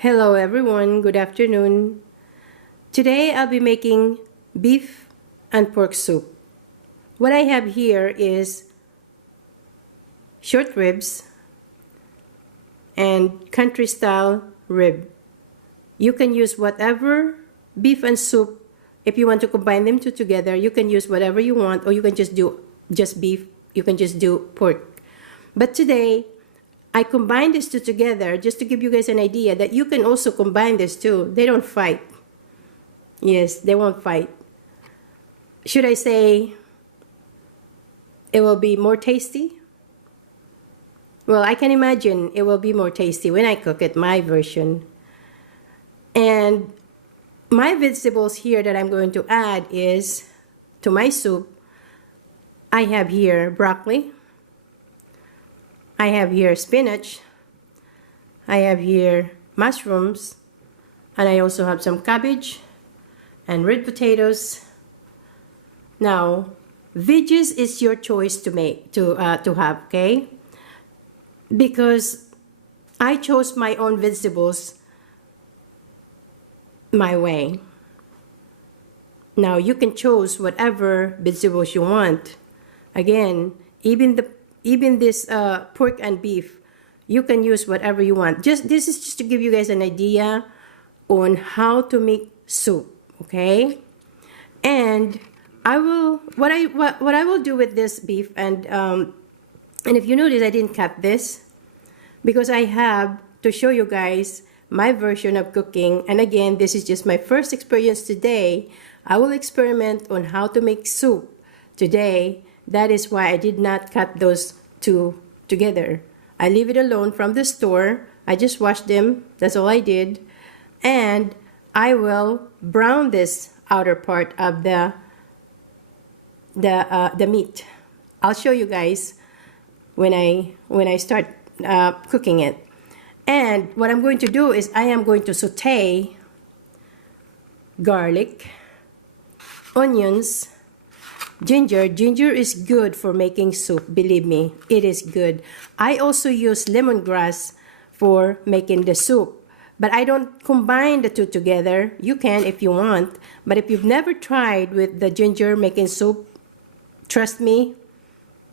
Hello everyone, good afternoon. Today I'll be making beef and pork soup. What I have here is short ribs and country style rib. You can use whatever beef and soup. If you want to combine them two together, you can use whatever you want, or you can just do just beef, you can just do pork. But today I combine these two together just to give you guys an idea that you can also combine these two. They don't fight. Yes, they won't fight. Should I say it will be more tasty? Well, I can imagine it will be more tasty when I cook it, my version. And my vegetables here that I'm going to add is, to my soup, I have here broccoli. I have here spinach, I have here mushrooms, and I also have some cabbage and red potatoes. Now, veggies is your choice to have, okay? Because I chose my own vegetables my way. Now, you can choose whatever vegetables you want. Again, even this pork and beef, you can use whatever you want. This is just to give you guys an idea on how to make soup, okay? And what I will do with this beef, and if you notice, I didn't cut this because I have to show you guys my version of cooking. And again, this is just my first experience today. I will experiment on how to make soup today. That is why I did not cut those two together. I leave it alone from the store. I just washed them. That's all I did. And I will brown this outer part of the meat. I'll show you guys when I start cooking it. And what I'm going to do is I am going to saute garlic, onions, ginger. Ginger is good for making soup, believe me, it is good. I also use lemongrass for making the soup, but I don't combine the two together. You can if you want, but if you've never tried with the ginger making soup, trust me,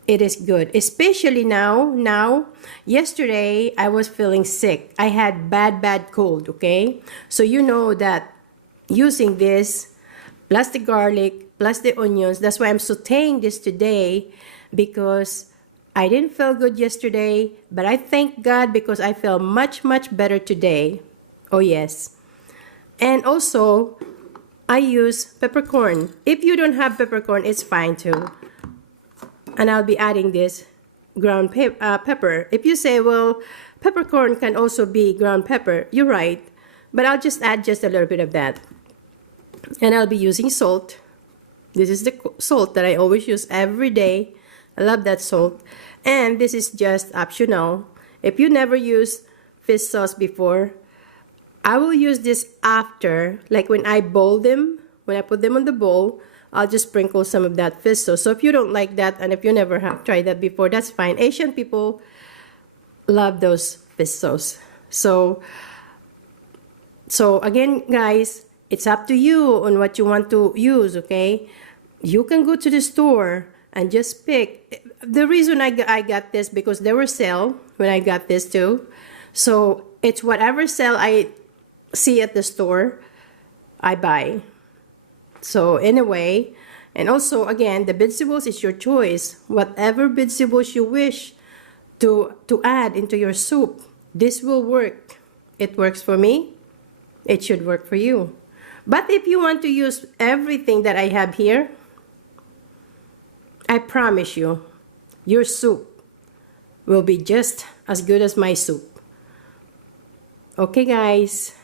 it is good. Especially now, yesterday I was feeling sick. I had bad cold, okay? So you know that using this, plus the garlic, plus the onions. That's why I'm sauteing this today, because I didn't feel good yesterday, but I thank God because I feel much better today. Oh yes. And also, I use peppercorn. If you don't have peppercorn, it's fine too. And I'll be adding this ground pepper. If you say, well, peppercorn can also be ground pepper, you're right. But I'll just add just a little bit of that. And I'll be using salt. This is the salt that I always use every day. I love that salt. And this is just optional. If you never used fish sauce before, I will use this after, like when I boil them, when I put them on the bowl, I'll just sprinkle some of that fish sauce. So if you don't like that, and if you never have tried that before, that's fine. Asian people love those fish sauce. So again, guys, it's up to you on what you want to use, okay? You can go to the store and just pick. The reason I got this, because there were sale when I got this too. So it's whatever sale I see at the store, I buy. So anyway, and also again, the vegetables is your choice. Whatever vegetables you wish to add into your soup, this will work. It works for me. It should work for you. But if you want to use everything that I have here, I promise you, your soup will be just as good as my soup. Okay, guys.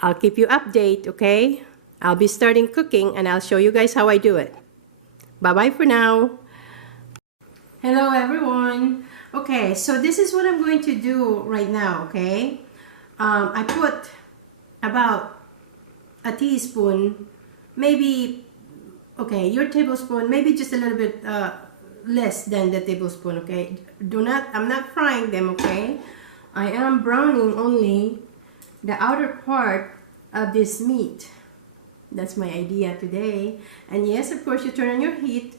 I'll keep you updated, okay? I'll be starting cooking and I'll show you guys how I do it. Bye-bye for now. Hello, everyone. Okay, so this is what I'm going to do right now, okay? I put about a teaspoon, maybe, okay, your tablespoon, maybe just a little bit less than the tablespoon, okay? I'm not frying them, okay? I am browning only the outer part of this meat. That's my idea today. And yes, of course, you turn on your heat.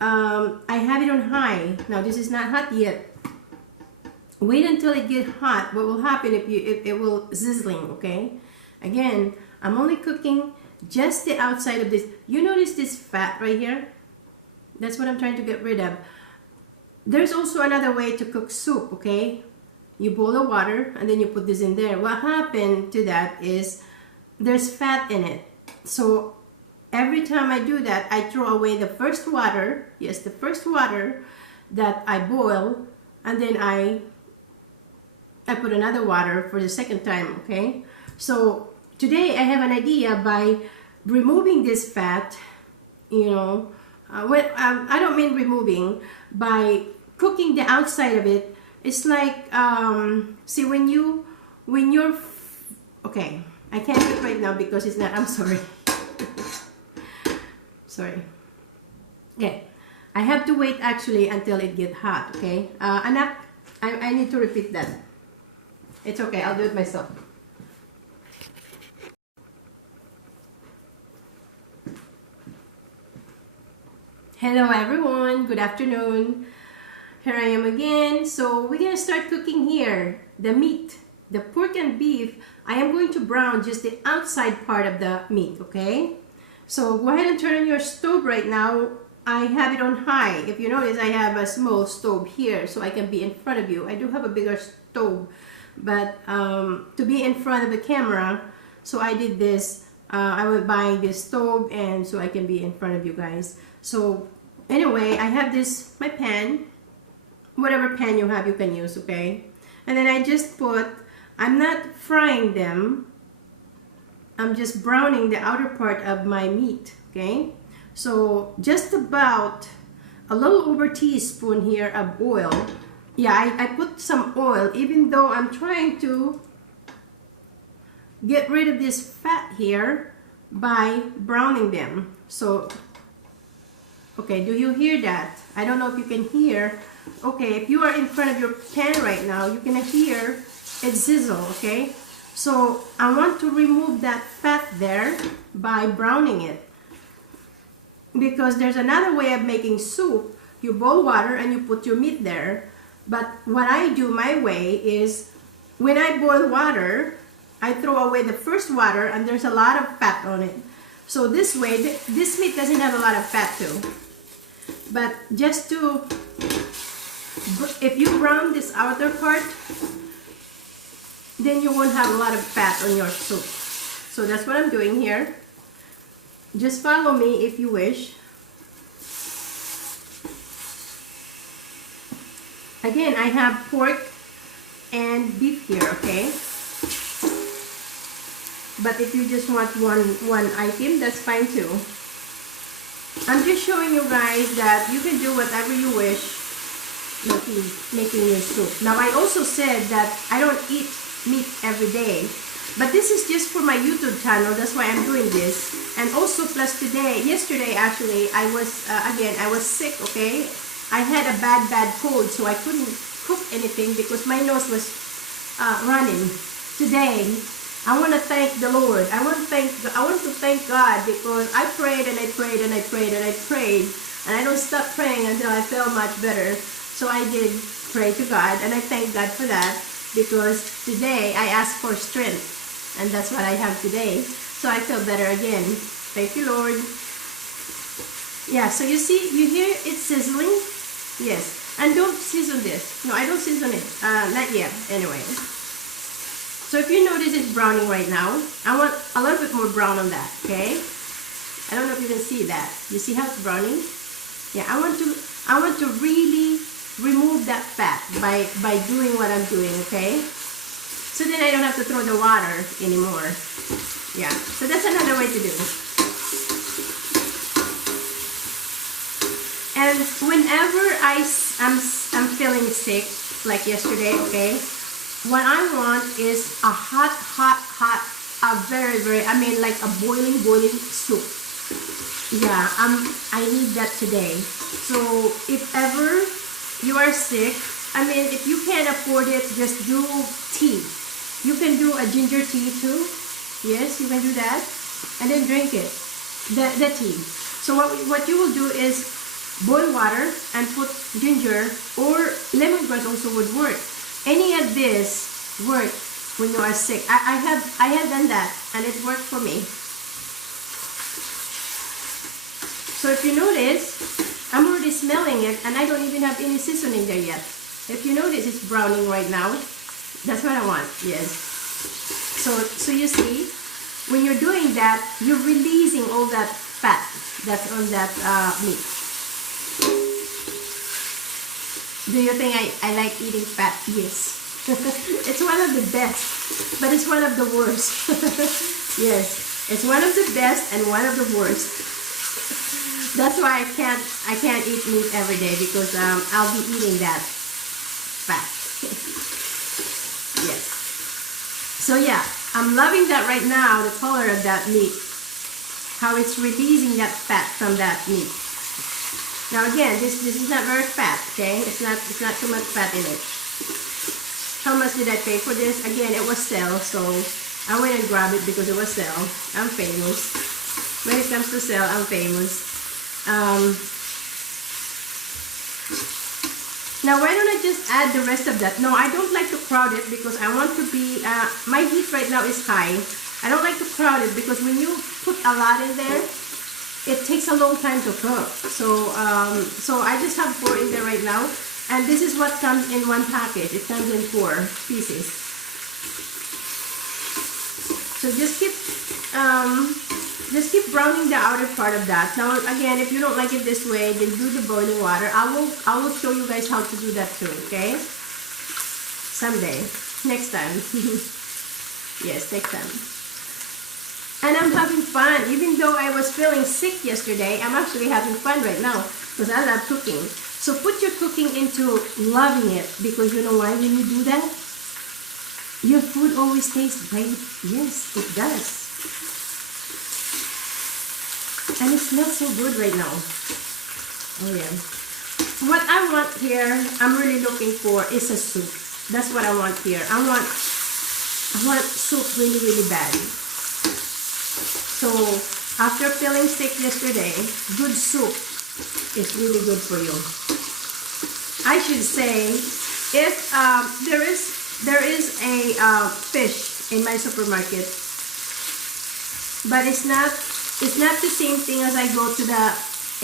I have it on high. Now this is not hot yet. Wait until it gets hot. What will happen if it will sizzling, okay? Again, I'm only cooking just the outside of this. You notice this fat right here? That's what I'm trying to get rid of. There's also another way to cook soup, okay? You boil the water and then you put this in there. What happened to that is there's fat in it. So every time I do that, I throw away the first water. Yes, the first water that I boil, and then I put another water for the second time, okay? So today I have an idea by removing this fat, you know, I don't mean removing, by cooking the outside of it. It's like, see, when you're, okay, I can't do it right now because it's not, I'm sorry. Sorry. Okay, I have to wait actually until it gets hot, okay? Anak, I need to repeat that. It's okay, I'll do it myself. Hello everyone, good afternoon. Here I am again. So we're gonna start cooking here. The meat, the pork and beef, I am going to brown just the outside part of the meat, okay? So go ahead and turn on your stove right now. I have it on high. If you notice, I have a small stove here so I can be in front of you. I do have a bigger stove, but to be in front of the camera, so I did this. I was buying this stove and so I can be in front of you guys. So anyway, I have this, my pan, whatever pan you have you can use, okay? And then I just put, I'm not frying them, I'm just browning the outer part of my meat, okay? So just about a little over teaspoon here of oil. Yeah, I put some oil even though I'm trying to get rid of this fat here by browning them. So okay, do you hear that? I don't know if you can hear. Okay, if you are in front of your pan right now, you can hear it sizzle, okay? So I want to remove that fat there by browning it. Because there's another way of making soup. You boil water and you put your meat there. But what I do my way is, when I boil water, I throw away the first water and there's a lot of fat on it. So this way, this meat doesn't have a lot of fat too. But just to, if you brown this outer part, then you won't have a lot of fat on your soup. So that's what I'm doing here. Just follow me if you wish. Again, I have pork and beef here, okay? But if you just want one item, that's fine too. I'm just showing you guys that you can do whatever you wish making your soup. Now, I also said that I don't eat meat every day, but this is just for my YouTube channel. That's why I'm doing this. And also, plus yesterday actually, I was sick, okay? I had a bad cold, so I couldn't cook anything because my nose was running. Today, I want to thank the Lord. I want to thank God because I prayed and I prayed and I prayed and I prayed, and I don't stop praying until I felt much better. So I did pray to God, and I thank God for that because today I asked for strength, and that's what I have today. So I feel better again. Thank you, Lord. Yeah, so you see, you hear it sizzling? Yes. And don't season this. No, I don't season it. Not yet, anyway. So if you notice it's browning right now, I want a little bit more brown on that, okay? I don't know if you can see that. You see how it's browning? Yeah, I want to really remove that fat by doing what I'm doing, okay? So then I don't have to throw the water anymore. Yeah, so that's another way to do it. And whenever I'm feeling sick, like yesterday, okay, what I want is a hot, very, I mean like a boiling soup. Yeah, I need that today. So if ever you are sick, I mean, if you can't afford it, just do tea. You can do a ginger tea too. Yes, you can do that. And then drink it, the tea. So what you will do is boil water and put ginger, or lemongrass also would work. Any of this work when you are sick. I have done that and it worked for me. So if you notice, I'm already smelling it and I don't even have any seasoning there yet. If you notice, it's browning right now. That's what I want, yes. So you see, when you're doing that, you're releasing all that fat that's on that meat. Do you think I like eating fat? Yes. It's one of the best, but it's one of the worst. Yes, it's one of the best and one of the worst. That's why I can't eat meat every day, because I'll be eating that fat. Yes. So yeah, I'm loving that right now, the color of that meat, how it's releasing that fat from that meat. Now again, this is not very fat, okay? It's not too much fat in it. How much did I pay for this? Again, it was sale, so I went and grabbed it because it was sale. I'm famous. When it comes to sale, I'm famous. Now why don't I just add the rest of that? No, I don't like to crowd it because I want to be, my heat right now is high. I don't like to crowd it because when you put a lot in there, it takes a long time to cook. So I just have 4 in there right now. And this is what comes in one package. It comes in 4 pieces. So just keep browning the outer part of that. Now again, if you don't like it this way, then do the boiling water. I will show you guys how to do that too, okay? Someday. Next time. Yes, next time. And I'm having fun. Even though I was feeling sick yesterday, I'm actually having fun right now because I love cooking. So put your cooking into loving it, because you know why when you do that? Your food always tastes great. Yes, it does. And it smells so good right now. Oh yeah. What I want here, I'm really looking for is a soup. That's what I want here. I want soup really, really bad. So after feeling sick yesterday, good soup is really good for you. I should say, if there is a fish in my supermarket, but it's not the same thing as I go to the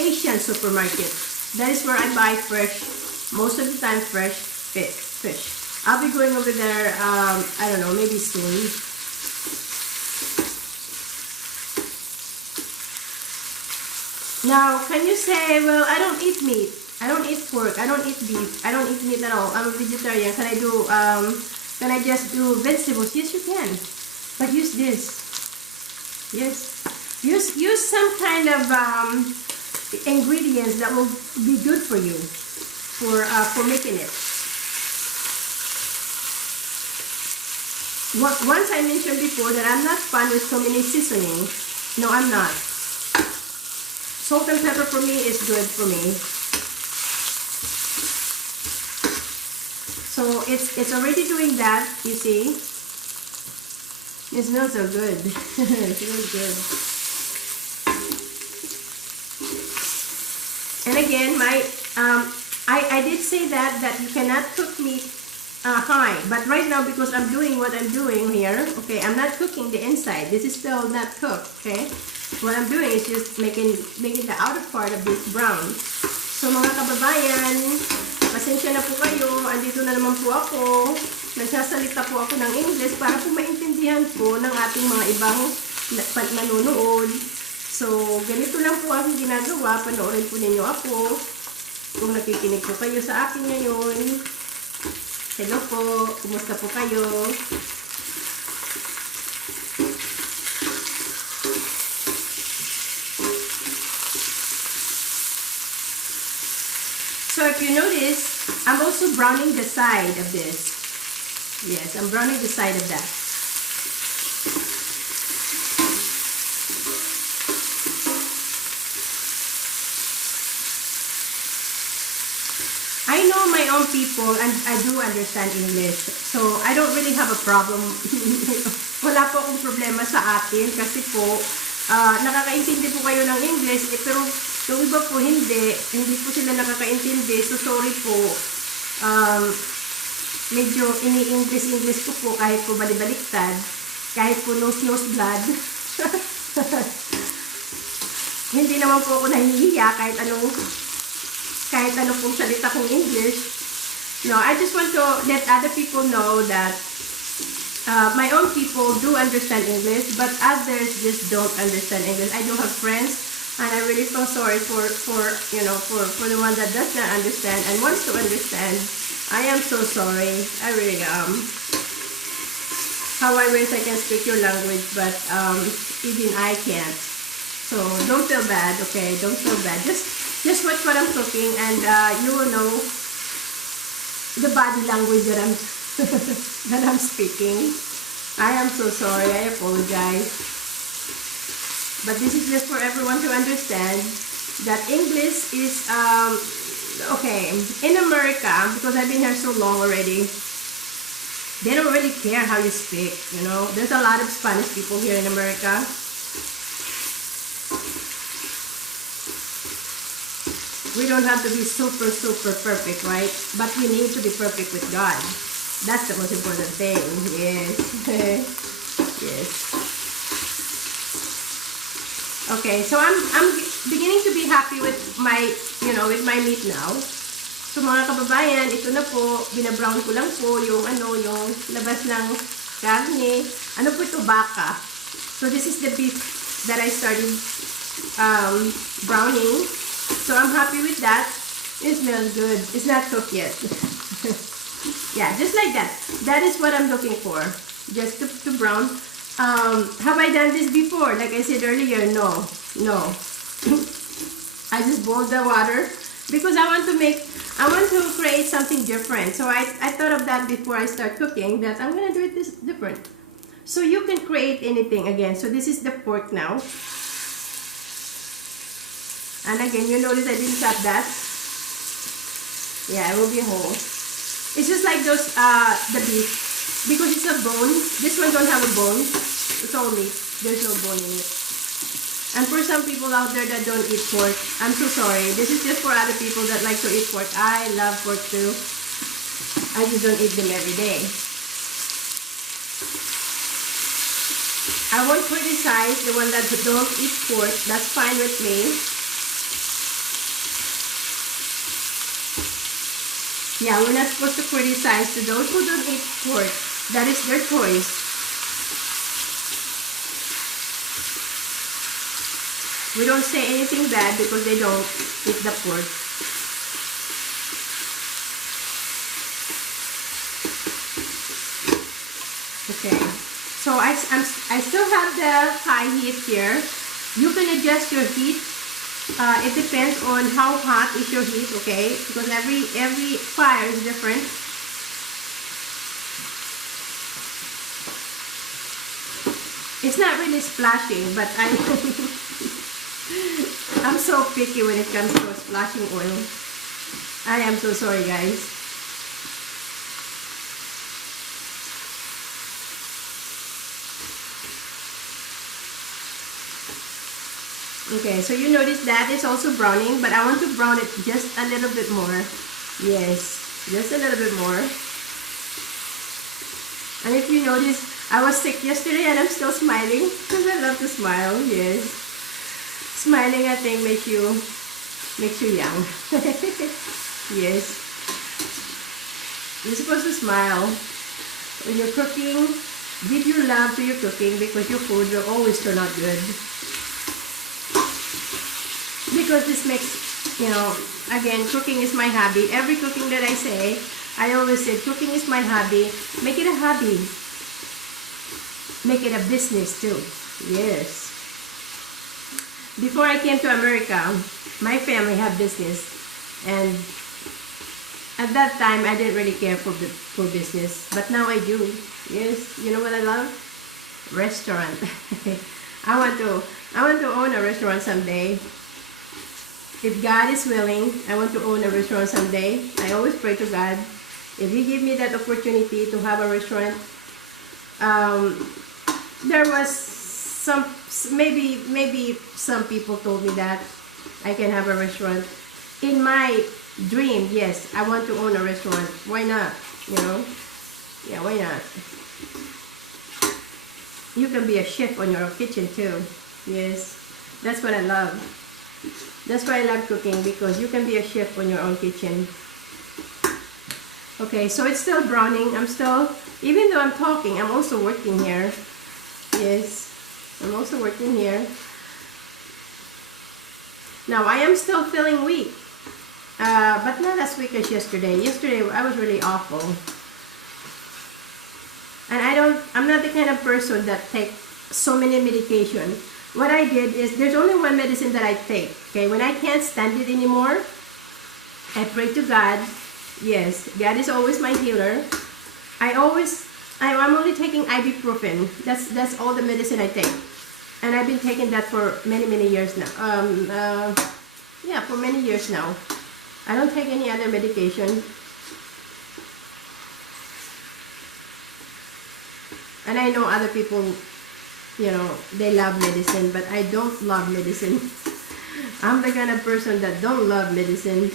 Asian supermarket. That is where I buy fresh, most of the time fresh fish. I'll be going over there, I don't know, maybe soon. Now, can you say, well, I don't eat meat, I don't eat pork, I don't eat beef, I don't eat meat at all, I'm a vegetarian, can I just do vegetables? Yes, you can, but use this. Yes, use some kind of ingredients that will be good for you for making it. Once I mentioned before that I'm not fond with so many seasoning. No, I'm not. Salt and pepper for me is good for me. So it's already doing that, you see. It smells so good. It smells good. And again, I did say that you cannot cook meat high, but right now, because I'm doing what I'm doing here, okay, I'm not cooking the inside. This is still not cooked, okay. What I'm doing is just making the outer part of this brown. So mga kababayan, pasensya na po kayo. Andito na naman po ako. Nagsasalita po ako ng English para po maintindihan po ng ating mga ibang nanonood. So, ganito lang po ang ginagawa. Panoorin po ninyo ako. Kung nakikinig po kayo sa akin ngayon. Hello po. Kumusta po kayo? So if you notice, I'm also browning the side of this. Yes, I'm browning the side of that. I know my own people, and I do understand English. So, I don't really have a problem. Wala po akong problema sa atin kasi po, nakakaintindi po kayo ng English, pero yung iba po hindi po sila nakakaintindi. So, sorry po. Medyo ini-English ko po kahit po balibaliktad, kahit po nose blood. Hindi naman po ako nahihiya kahit anong pong salita kong English. No, I just want to let other people know that my own people do understand English, but others just don't understand English. I do have friends, and I really feel sorry for the one that does not understand and wants to understand. I am so sorry. I really am. How I wish I can speak your language, but even I can't. So don't feel bad, okay? Don't feel bad. Just watch what I'm cooking, and you will know the body language that I'm speaking. I am so sorry. I apologize. But this is just for everyone to understand that English is okay. In America, because I've been here so long already, they don't really care how you speak. There's a lot of Spanish people here in America. We don't have to be super perfect, right? But we need to be perfect with God. That's the most important thing. Yes. Yes. Okay, so I'm beginning to be happy with my meat now. So mga kababayan, ito na po, binabrown ko lang po yung labas ng karne. Ano po ito? Baka. So this is the beef that I started browning. So I'm happy with that. It smells good. It's not cooked yet. Yeah, just like that. That is what I'm looking for. Just to brown. Have I done this before? Like I said earlier, no. I just boiled the water because I want to create something different. So I thought of that before I start cooking, that I'm gonna do it this different. So you can create anything again. So this is the pork now. And again, you notice I didn't cut that. Yeah, it will be whole. It's just like those, the beef. Because it's a bone. This one don't have a bone. It's all meat. There's no bone in it. And for some people out there that don't eat pork, I'm so sorry. This is just for other people that like to eat pork. I love pork too. I just don't eat them every day. I won't criticize the one that don't eat pork. That's fine with me. Yeah, we're not supposed to criticize to those who don't eat pork. That is their choice. We don't say anything bad because they don't eat the pork. Okay, so I still have the high heat here. You can adjust your heat. It depends on how hot is your heat, okay? Because every fire is different. It's not really splashing, but I'm so picky when it comes to splashing oil. I am so sorry, guys. Okay, so you notice that it's also browning, but I want to brown it just a little bit more. Yes, just a little bit more. And if you notice, I was sick yesterday and I'm still smiling because I love to smile. Yes, smiling I think makes you young. Yes, you're supposed to smile when you're cooking. Give your love to your cooking because your food will always turn out good. Because this makes, again, cooking is my hobby. Every cooking that I say, I always say, cooking is my hobby. Make it a hobby. Make it a business too. Yes. Before I came to America, my family had business. And at that time, I didn't really care for business. But now I do. Yes. You know what I love? Restaurant. I want to own a restaurant someday. if God is willing, I want to own a restaurant someday. I always pray to God, if He give me that opportunity to have a restaurant. There was some, maybe some people told me that I can have a restaurant. In my dream, yes, I want to own a restaurant. Why not? You know? Yeah, why not? You can be a chef on your kitchen too. Yes, that's what I love. That's why I love cooking, because you can be a chef on your own kitchen. Okay, so it's still browning. I'm still, even though I'm talking, I'm also working here. Yes, I'm also working here. Now, I am still feeling weak, but not as weak as yesterday. Yesterday, I was really awful. And I'm not the kind of person that takes so many medication. What I did is, there's only one medicine that I take, okay? When I can't stand it anymore, I pray to God. Yes, God is always my healer. I'm only taking ibuprofen. That's all the medicine I take. And I've been taking that for many years now. Yeah, for many years now. I don't take any other medication. And I know other people, you know, they love medicine, but I don't love medicine. I'm the kind of person that don't love medicine.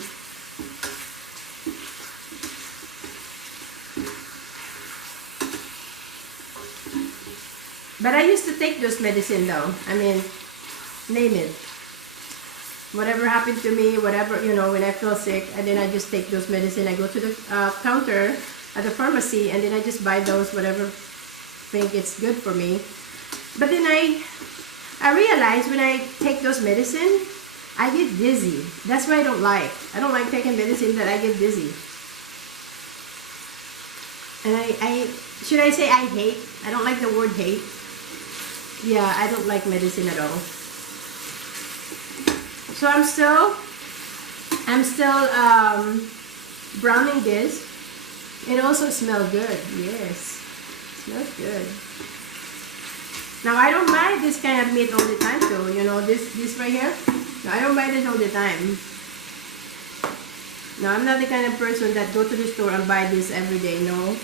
But I used to take those medicine though. I mean, name it. Whatever happened to me, whatever, you know, when I feel sick, and then I just take those medicine. I go to the counter at the pharmacy, and then I just buy those, whatever think it's good for me. But then I realize when I take those medicine, I get dizzy. That's why I don't like taking medicine that I get dizzy. And should I say I hate? I don't like the word hate. Yeah, I don't like medicine at all. So I'm still browning this. It also smells good. Yes, smells good. Now I don't buy this kind of meat all the time too. You know, this right here. No, I don't buy this all the time. No, I'm not the kind of person that go to the store and buy this every day. No.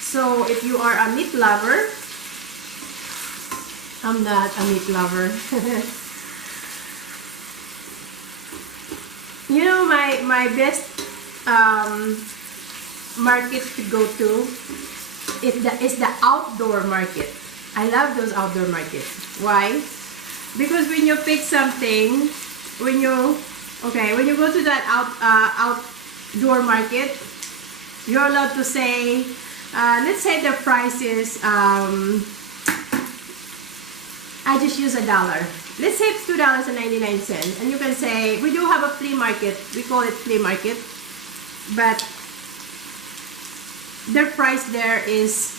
So if you are a meat lover, I'm not a meat lover. You know, my best market to go to is the outdoor market. I love those outdoor markets. Why? Because when you pick something, when you go to that outdoor market, you're allowed to say, let's say the price is, I just use $1. Let's say it's $2.99, and you can say, we do have a flea market. We call it flea market, but their price there is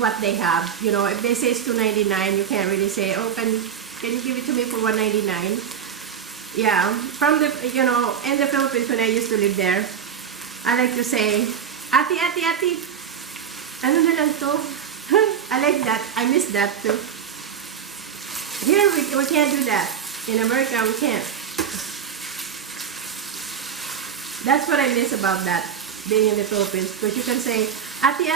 what they have. You know, if they say it's $2.99, you can't really say, oh, can you give it to me for $1.99? Yeah, from the, you know, in the Philippines when I used to live there, I like to say, ati, ano na lang to? I like that. I miss that too. Here we can't do that. In America we can't. That's what I miss about that, being in the Philippines, because you can say ati.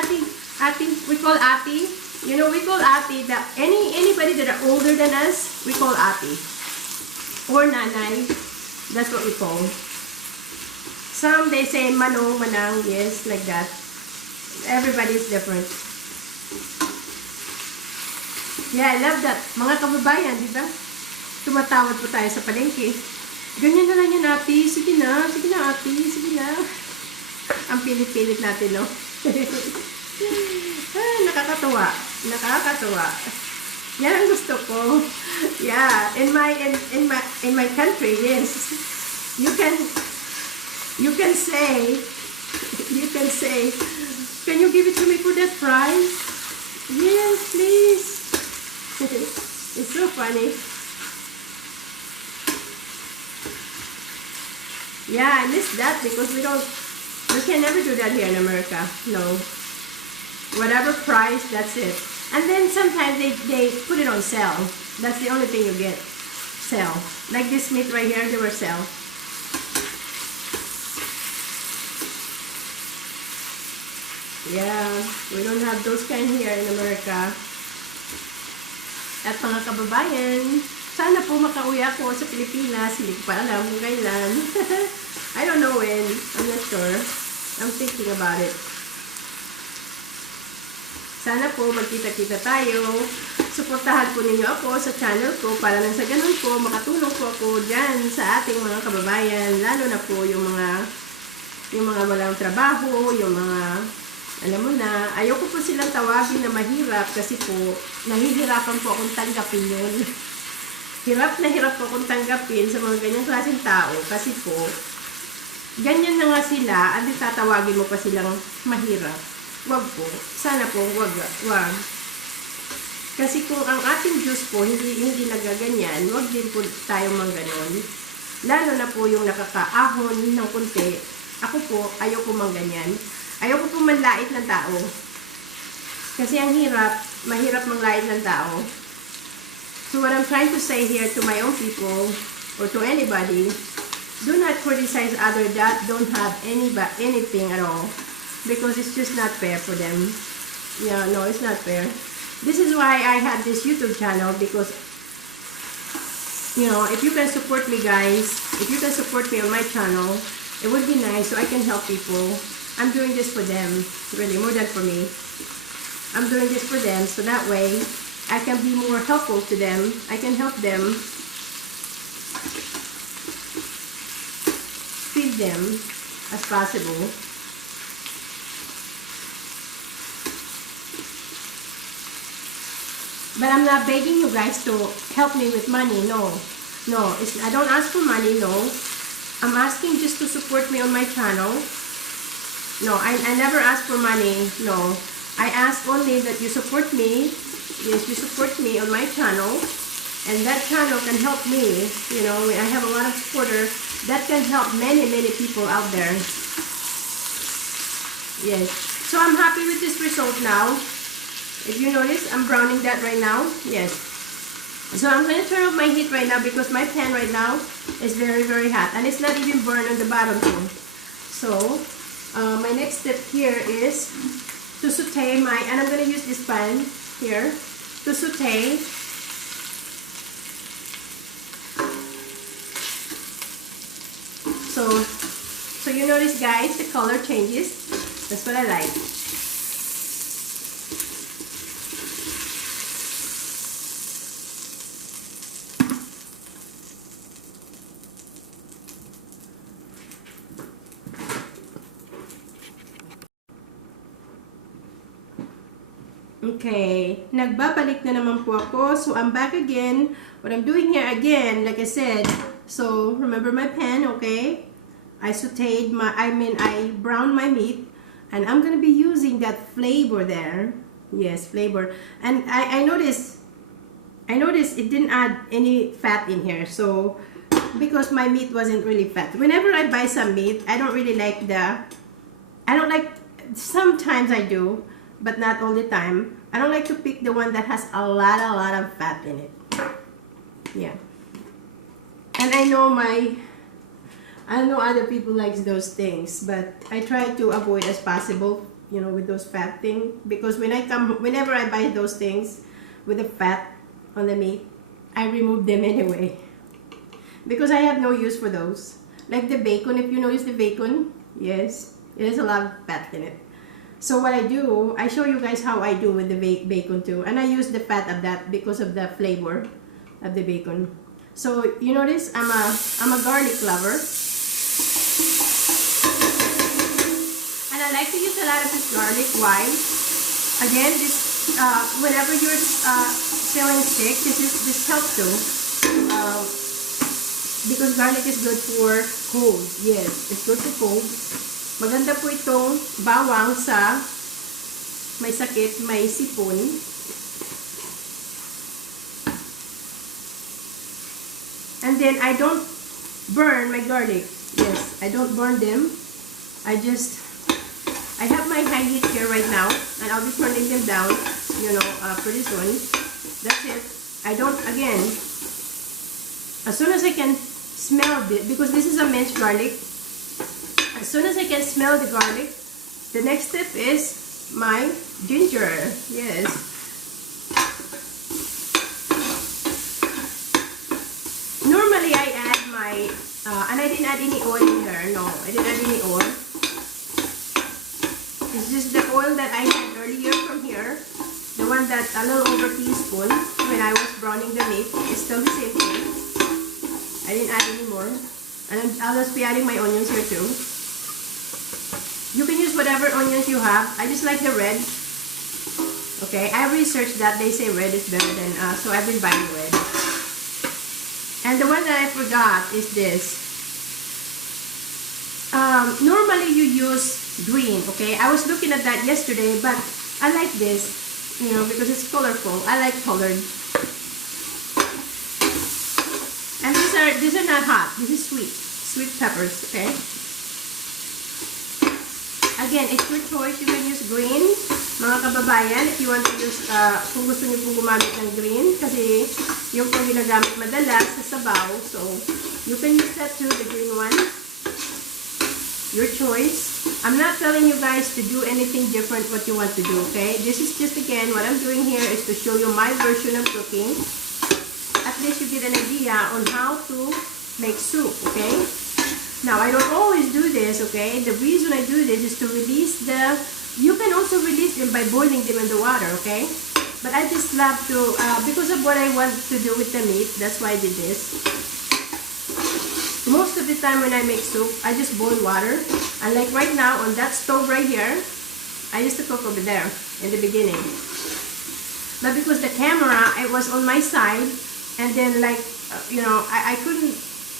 We call ati. You know, we call ati that anybody that are older than us, we call ati or nanay. That's what we call. Some they say manong, manang, yes, like that. Everybody is different. Yeah, I love that. Mga kababayan, di ba? Tumatawad po tayo sa palengke. Ganyan na lang yan, ati. Sige na, ati. Sige na. Ang pilit-pilit natin, no? Ah, nakakatawa. Nakakatawa. Yan ang gusto ko. Yeah, in my country, yes. You can say, can you give it to me for that price? Yes, please. It's so funny. Yeah, I miss that because we can never do that here in America. No. Whatever price, that's it. And then sometimes they put it on sale. That's the only thing you get. Sale. Like this meat right here, they were sale. Yeah, we don't have those kind here in America. At mga kababayan, sana po makauwi ako sa Pilipinas. Hindi ko pa alam kung kailan. I don't know when. I'm not sure. I'm thinking about it. Sana po magkita-kita tayo. Suportahan po ninyo ako sa channel ko para nang sa ganun po makatulong po ako dyan sa ating mga kababayan. Lalo na po yung mga walang trabaho, yung mga, alam mo na, ayoko po silang tawagin na mahirap kasi po nahihirapan po akong tanggapin yun. Hirap na hirap po akong tanggapin sa mga ganyang klaseng tao kasi po ganyan na nga sila, at tatawagin mo pa silang mahirap. Wag po. Sana po, wag. Kasi kung ang ating Diyos po hindi nagaganyan, wag din po tayo mangganon. Lalo na po yung nakakaahon ng kunti. Ako po, ayoko mangganyan. Ayoko po manlait ng tao. Kasi ang hirap, mahirap manglait ng tao. So what I'm trying to say here to my own people, or to anybody, do not criticize others that don't have anything at all. Because it's just not fair for them. Yeah, no, it's not fair. This is why I had this YouTube channel, because, you know, if you can support me, guys, if you can support me on my channel, it would be nice so I can help people. I'm doing this for them, really, more than for me. I'm doing this for them, so that way I can be more helpful to them. I can help them, feed them as possible. But I'm not begging you guys to help me with money, no. No, I don't ask for money, no. I'm asking just to support me on my channel. No, I never ask for money, no. I ask only that you support me. Yes, you support me on my channel. And that channel can help me. You know, I have a lot of supporters. That can help many people out there. Yes. So I'm happy with this result now. If you notice, I'm browning that right now. Yes. So I'm going to turn off my heat right now because my pan right now is very hot. And it's not even burned on the bottom too. So, my next step here is to saute my, and I'm going to use this pan here to saute so you notice, guys, the color changes. That's what I like. Okay, nagbabalik na naman po ako. So, I'm back again. What I'm doing here again, like I said, so, remember my pan, okay? I sauteed I browned my meat. And I'm gonna be using that flavor there. Yes, flavor. And I noticed it didn't add any fat in here. So, because my meat wasn't really fat. Whenever I buy some meat, I don't like, sometimes I do, but not all the time. I don't like to pick the one that has a lot of fat in it. Yeah. And I know other people likes those things, but I try to avoid as possible, you know, with those fat things, because whenever I buy those things with the fat on the meat, I remove them anyway. Because I have no use for those. Like the bacon, if you notice the bacon, yes, it has a lot of fat in it. So what I do, I show you guys how I do with the bacon too. And I use the fat of that because of the flavor of the bacon. So you notice I'm a garlic lover. And I like to use a lot of this garlic. Why? Again, this whenever you're feeling sick, this helps too. Because garlic is good for cold. Yes, it's good for cold. Maganda po itong bawang sa may sakit, may sipon. And then I don't burn my garlic. Yes, I don't burn them. I just I have my high heat here right now, and I'll be turning them down, you know, pretty soon. That's it. I don't, again, as soon as I can smell it, because this is a minced garlic, as soon as I can smell the garlic, the next step is my ginger. Yes. Normally I add my, and I didn't add any oil in here. No, I didn't add any oil. It's just the oil that I had earlier from here. The one that a little over teaspoon when I was browning the meat. It's still the same thing. I didn't add any more. And I'll just be adding my onions here too. You can use whatever onions you have. I just like the red. Okay, I researched that. They say red is better than, so I've been buying red. And the one that I forgot is this. Normally you use green, okay? I was looking at that yesterday, but I like this, you know, because it's colorful. I like colored. And these are not hot. This is sweet peppers, okay? Again, it's your choice. You can use green, mga kababayan, if you want to use, kung gusto niyo pong gumamit ng green, kasi yung pong ginagamit madalas sa sabaw, so you can use that too, the green one. Your choice. I'm not telling you guys to do anything different what you want to do, okay? This is just, again, what I'm doing here is to show you my version of cooking. At least you get an idea on how to make soup, okay? Now, I don't always do this, okay? The reason I do this is to release the... You can also release them by boiling them in the water, okay? But I just love to... because of what I want to do with the meat, that's why I did this. Most of the time when I make soup, I just boil water. And like right now, on that stove right here, I used to cook over there in the beginning. But because the camera, it was on my side, and then like, you know, I couldn't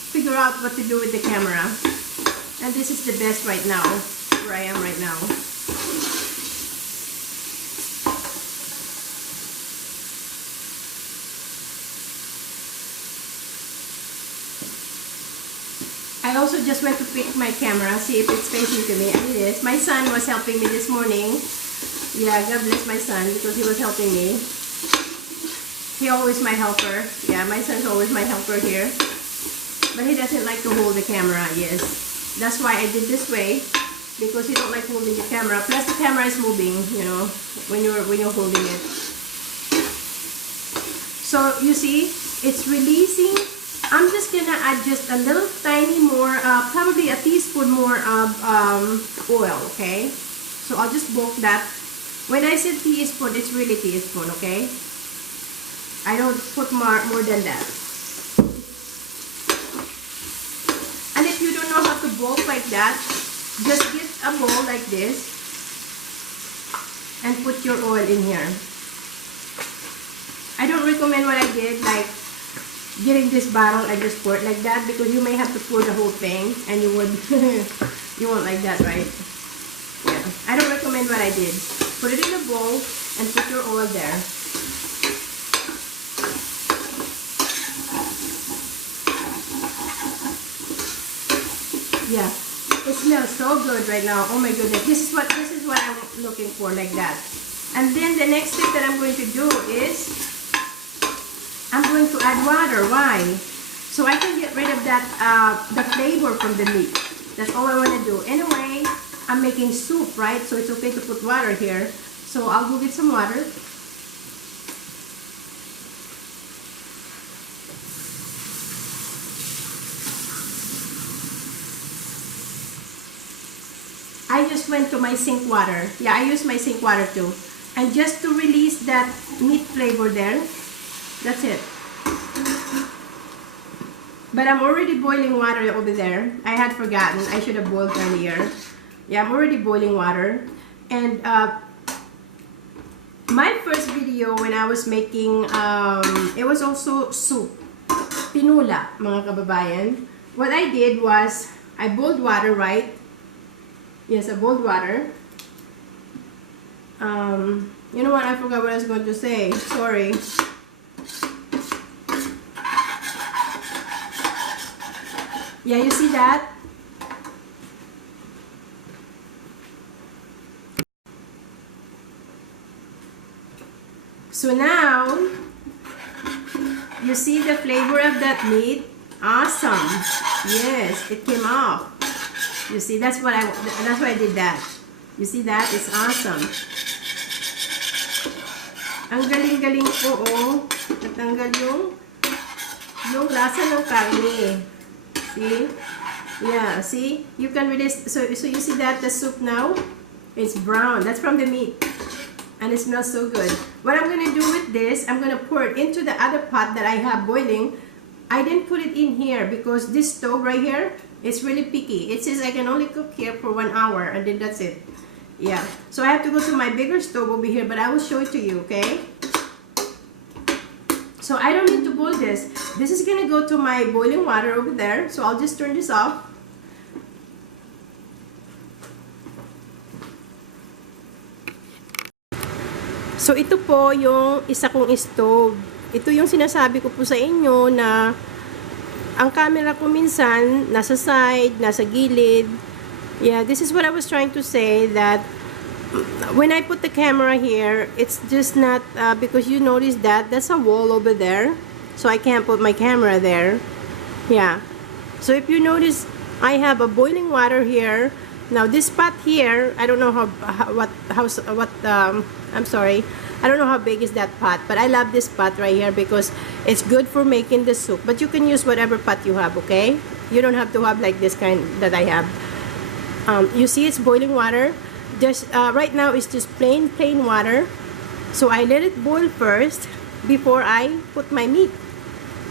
figure out what to do with the camera. And this is the best right now, where I am right now. I also just went to pick my camera, see if it's facing to me, and it is. My son was helping me this morning. Yeah, God bless my son, because he was helping me. He always my helper. Yeah, my son's always my helper here. But he doesn't like to hold the camera, yes. That's why I did this way, because he don't like holding the camera. Plus the camera is moving, you know, when you're holding it. So you see, it's releasing. I'm just gonna add just a little tiny more, probably a teaspoon more of oil, okay? So I'll just bulk that. When I said teaspoon, it's really teaspoon, okay? I don't put more than that. And if you don't know how to bulk like that, just get a bowl like this and put your oil in here. I don't recommend what I did, like getting this bottle and just pour it like that, because you may have to pour the whole thing and you would you won't like that, right? Yeah. I don't recommend what I did. Put it in a bowl and put your oil there. Yeah, it smells so good right now. Oh my goodness, this is what I'm looking for, like that. And then the next step that I'm going to do is I'm going to add water. Why? So I can get rid of that the flavor from the meat. That's all I want to do. Anyway, I'm making soup, right? So it's okay to put water here. So I'll go get some water. I just went to my sink water. Yeah, I use my sink water too. And just to release that meat flavor there, that's it. But I'm already boiling water over there. I had forgotten. I should have boiled earlier. Yeah, I'm already boiling water. And my first video when I was making, it was also soup. Pinula, mga kababayan. What I did was, I boiled water, right? Yes, I boiled water. You know what? I forgot what I was going to say. Sorry. Yeah, you see that? So now, you see the flavor of that meat? Awesome. Yes, it came off. You see, that's why I did that. You see that? It's awesome. Ang galing-galing po, oh. Natanggal yung lasa ng karne. See? Yeah, see? You can really, so you see that the soup now? It's brown. That's from the meat. And it smells so good. What I'm going to do with this, I'm going to pour it into the other pot that I have boiling. I didn't put it in here because this stove right here, it's really picky. It says I can only cook here for 1 hour and then that's it. Yeah. So I have to go to my bigger stove over here, but I will show it to you, okay? So I don't need to boil this. This is going to go to my boiling water over there. So I'll just turn this off. So ito po yung isa kong stove. Ito yung sinasabi ko po sa inyo na ang camera ko minsan nasa side, nasa gilid. Yeah, this is what I was trying to say, that when I put the camera here, it's just not because you notice that that's a wall over there. So I can't put my camera there. Yeah. So if you notice, I have a boiling water here. Now this pot here, I don't know I'm sorry, I don't know how big is that pot, but I love this pot right here because it's good for making the soup. But you can use whatever pot you have, okay? You don't have to have like this kind that I have. You see it's boiling water. Just right now it's just plain water. So I let it boil first before I put my meat.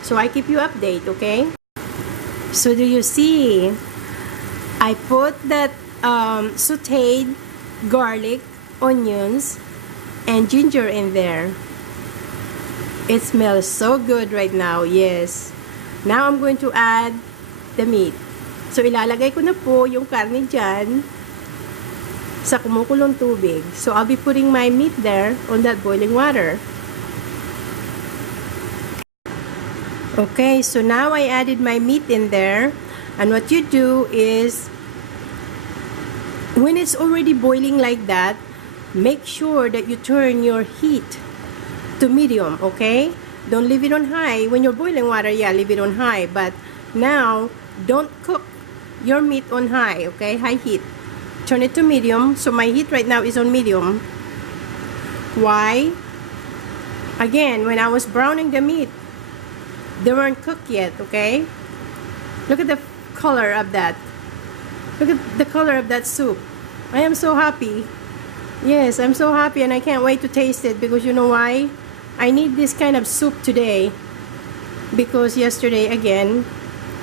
So I keep you update, okay? So do you see? I put that sauteed garlic, onions, and ginger in there. It smells so good right now. Yes. Now I'm going to add the meat. So ilalagay ko na po yung karne dyan sa kumukulong tubig. So I'll be putting my meat there on that boiling water. Okay, so now I added my meat in there. And what you do is, when it's already boiling like that, make sure that you turn your heat to medium, okay? Don't leave it on high. When you're boiling water, yeah, leave it on high. But now, don't cook your meat on high, okay? High heat. Turn it to medium. So my heat right now is on medium. Why? Again, when I was browning the meat, they weren't cooked yet, okay? Look at the color of that. Look at the color of that soup. I am so happy. Yes, I'm so happy and I can't wait to taste it because you know why? I need this kind of soup today because yesterday again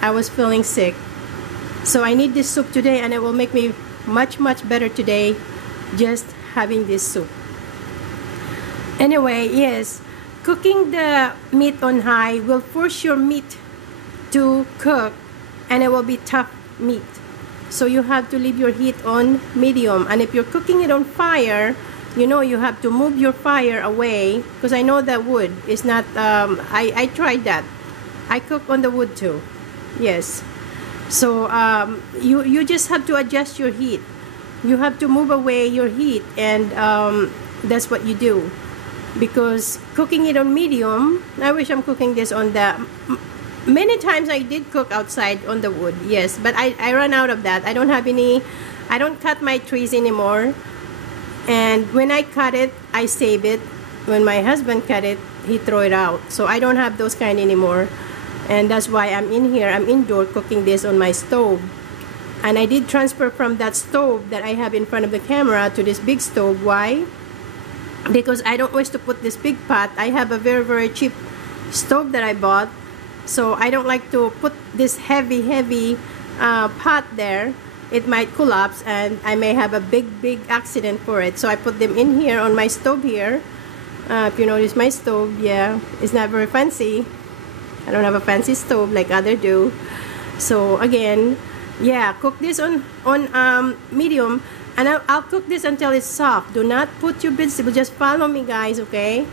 I was feeling sick. So I need this soup today and it will make me much better today just having this soup. Anyway, yes, cooking the meat on high will force your meat to cook and it will be tough meat. So you have to leave your heat on medium. And if you're cooking it on fire, you know you have to move your fire away. Because I know that wood is not, I tried that. I cook on the wood too. Yes. So you just have to adjust your heat. You have to move away your heat. And that's what you do. Because cooking it on medium, I wish I'm cooking this on the... Many times I did cook outside on the wood, yes, but I ran out of that. I don't have any, I don't cut my trees anymore. And when I cut it, I save it. When my husband cut it, he throw it out. So I don't have those kind anymore. And that's why I'm in here, I'm indoor cooking this on my stove. And I did transfer from that stove that I have in front of the camera to this big stove. Why? Because I don't wish to put this big pot. I have a very cheap stove that I bought. So I don't like to put this heavy pot there. It might collapse and I may have a big accident for it. So I put them in here on my stove here. If you notice my stove, yeah, it's not very fancy. I don't have a fancy stove like others do. So again, yeah, cook this on medium. And I'll cook this until it's soft. Do not put your vegetable. Just follow me, guys, okay?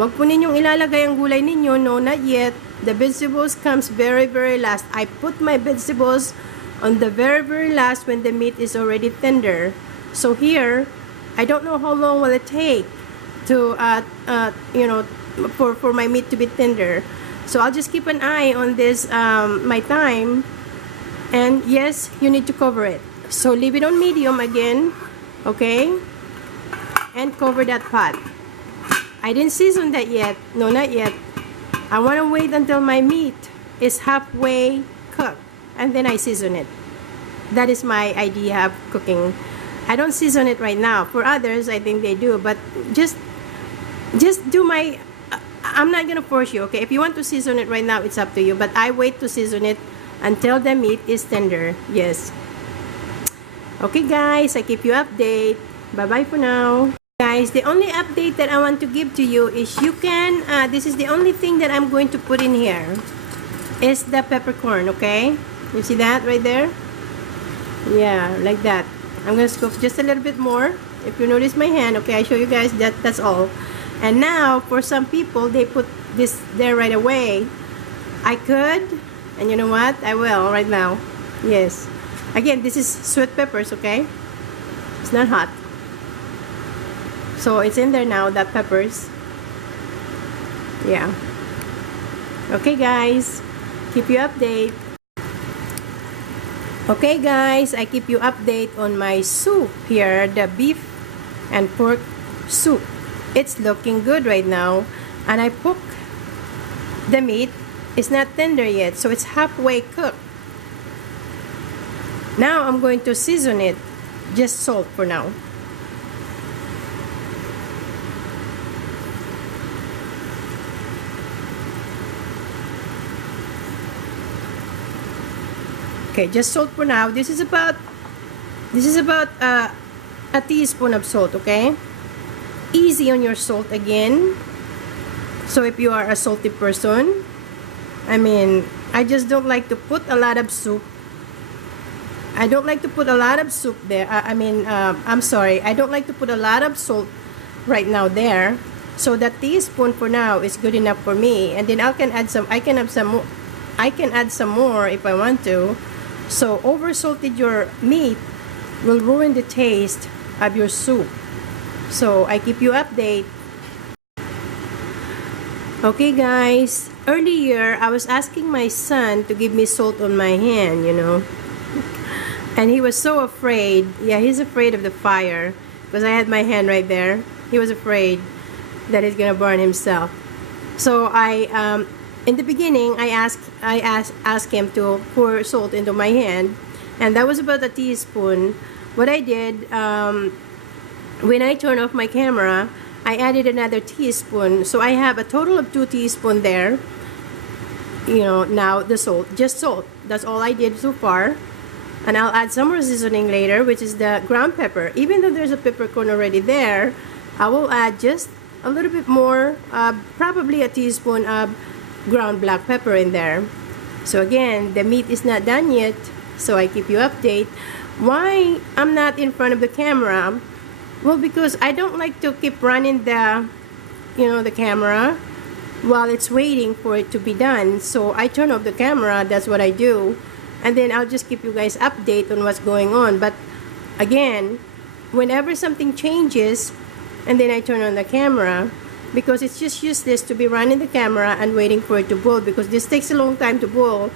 Wag po ninyong ilalagay ang gulay ninyo. No, not yet. The vegetables comes very last. I put my vegetables on the very last when the meat is already tender. So here, I don't know how long will it take. to for my meat to be tender. So I'll just keep an eye on this my time. And yes, you need to cover it. So leave it on medium again, okay? And cover that pot. I didn't season that yet. No, not yet. I want to wait until my meat is halfway cooked, and then I season it. That is my idea of cooking. I don't season it right now. For others, I think they do, but just do my... I'm not gonna force you, okay? If you want to season it right now, it's up to you, but I wait to season it until the meat is tender. Yes. Okay guys, I keep you update. Bye bye for now. Guys, the only update that I want to give to you is you can this is the only thing that I'm going to put in here is the peppercorn, okay? You see that right there? Yeah, like that. I'm gonna scoop just a little bit more. If you notice my hand, okay, I show you guys that's all. And now for some people, they put this there right away. I could, and you know what? I will right now. Yes. Again, this is sweet peppers, okay? It's not hot. So it's in there now, that peppers. Yeah. Okay guys, keep you update. Okay guys, I keep you update on my soup here, the beef and pork soup. It's looking good right now, and I cook the meat. It's not tender yet, so it's halfway cooked. Now I'm going to season it, just salt for now. Okay, just salt for now. This is about a teaspoon of salt, okay? Easy on your salt again. So if you are a salty person, I mean, I just don't like to put a lot of soup. I don't like to put a lot of soup there. I'm sorry. I don't like to put a lot of salt right now there. So that teaspoon for now is good enough for me. And then I can add some. I can add some more if I want to. So over salted your meat will ruin the taste of your soup. So I keep you update. Okay guys, earlier I was asking my son to give me salt on my hand, you know. And he was so afraid. Yeah, he's afraid of the fire because I had my hand right there. He was afraid that he's gonna burn himself. So in the beginning, I asked him to pour salt into my hand, and that was about a teaspoon. What I did, when I turned off my camera, I added another teaspoon. So I have a total of 2 teaspoons there. You know, now the salt, just salt. That's all I did so far. And I'll add some more seasoning later, which is the ground pepper. Even though there's a peppercorn already there, I will add just a little bit more, probably a teaspoon of ground black pepper in there. So again, the meat is not done yet, so I keep you update. Why I'm not in front of the camera? Well, because I don't like to keep running the camera while it's waiting for it to be done. So I turn off the camera. That's what I do. And then I'll just keep you guys update on what's going on. But again, whenever something changes, and then I turn on the camera, because it's just useless to be running the camera and waiting for it to boil, because this takes a long time to boil.